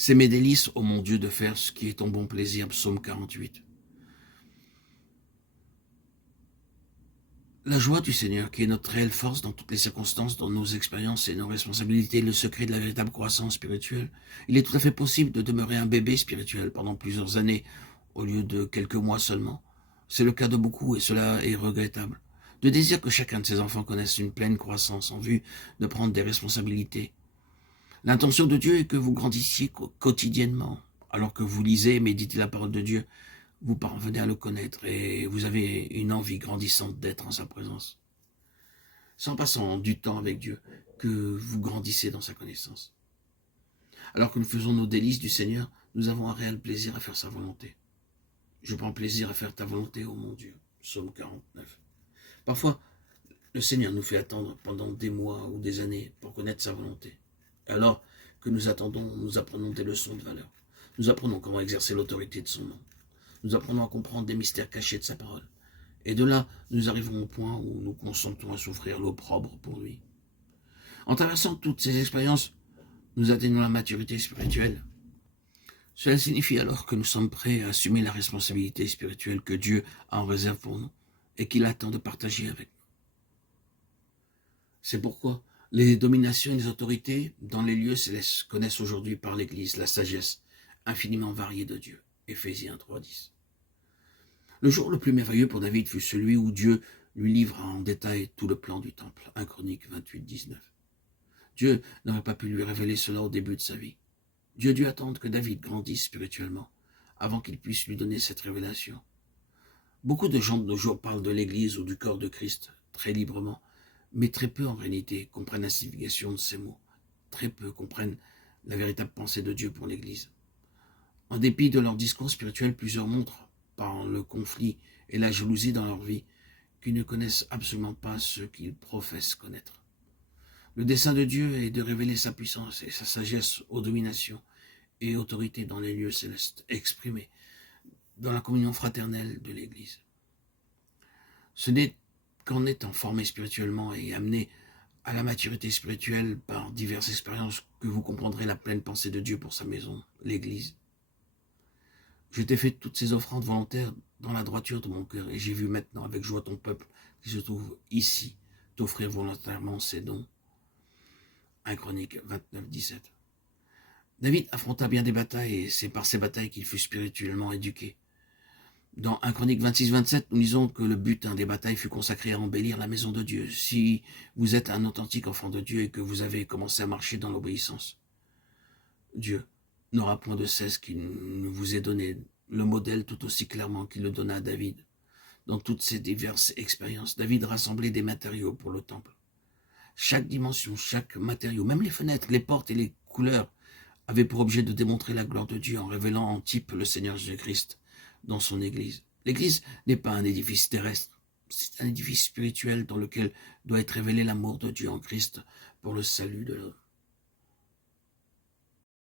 C'est mes délices, ô mon Dieu, de faire ce qui est ton bon plaisir. Psaume 48. La joie du Seigneur, qui est notre réelle force dans toutes les circonstances, dans nos expériences et nos responsabilités, le secret de la véritable croissance spirituelle. Il est tout à fait possible de demeurer un bébé spirituel pendant plusieurs années, au lieu de quelques mois seulement. C'est le cas de beaucoup et cela est regrettable. De désir que chacun de ses enfants connaisse une pleine croissance en vue de prendre des responsabilités. L'intention de Dieu est que vous grandissiez quotidiennement. Alors que vous lisez et méditez la parole de Dieu, vous parvenez à le connaître et vous avez une envie grandissante d'être en sa présence. C'est en passant du temps avec Dieu que vous grandissez dans sa connaissance. Alors que nous faisons nos délices du Seigneur, nous avons un réel plaisir à faire sa volonté. Je prends plaisir à faire ta volonté, ô mon Dieu. Psaume 49. Parfois, le Seigneur nous fait attendre pendant des mois ou des années pour connaître sa volonté. Alors que nous attendons, nous apprenons des leçons de valeur. Nous apprenons comment exercer l'autorité de son nom. Nous apprenons à comprendre des mystères cachés de sa parole. Et de là, nous arrivons au point où nous consentons à souffrir l'opprobre pour lui. En traversant toutes ces expériences, nous atteignons la maturité spirituelle. Cela signifie alors que nous sommes prêts à assumer la responsabilité spirituelle que Dieu a en réserve pour nous et qu'il attend de partager avec nous. C'est pourquoi les dominations et les autorités dans les lieux célestes connaissent aujourd'hui par l'Église la sagesse infiniment variée de Dieu. Éphésiens 3:10. Le jour le plus merveilleux pour David fut celui où Dieu lui livra en détail tout le plan du temple. 1 Chroniques 28:19. Dieu n'aurait pas pu lui révéler cela au début de sa vie. Dieu dut attendre que David grandisse spirituellement avant qu'il puisse lui donner cette révélation. Beaucoup de gens de nos jours parlent de l'Église ou du corps de Christ très librement, mais très peu en réalité comprennent la signification de ces mots. Très peu comprennent la véritable pensée de Dieu pour l'Église. En dépit de leur discours spirituel, plusieurs montrent, par le conflit et la jalousie dans leur vie, qu'ils ne connaissent absolument pas ce qu'ils professent connaître. Le dessein de Dieu est de révéler sa puissance et sa sagesse aux dominations et autorités dans les lieux célestes, exprimées dans la communion fraternelle de l'Église. Ce n'est qu'en étant formé spirituellement et amené à la maturité spirituelle par diverses expériences que vous comprendrez la pleine pensée de Dieu pour sa maison, l'Église. Je t'ai fait toutes ces offrandes volontaires dans la droiture de mon cœur, et j'ai vu maintenant avec joie ton peuple qui se trouve ici t'offrir volontairement ses dons. 1 Chroniques 29:17. David affronta bien des batailles, et c'est par ces batailles qu'il fut spirituellement éduqué. Dans 1 Chroniques 26:27, nous lisons que le but des batailles fut consacré à embellir la maison de Dieu. Si vous êtes un authentique enfant de Dieu et que vous avez commencé à marcher dans l'obéissance, Dieu n'aura point de cesse qu'il ne vous ait donné le modèle tout aussi clairement qu'il le donna à David. Dans toutes ces diverses expériences, David rassemblait des matériaux pour le temple. Chaque dimension, chaque matériau, même les fenêtres, les portes et les couleurs, avaient pour objet de démontrer la gloire de Dieu en révélant en type le Seigneur Jésus-Christ dans son Église. L'Église n'est pas un édifice terrestre, c'est un édifice spirituel dans lequel doit être révélé l'amour de Dieu en Christ pour le salut de l'homme.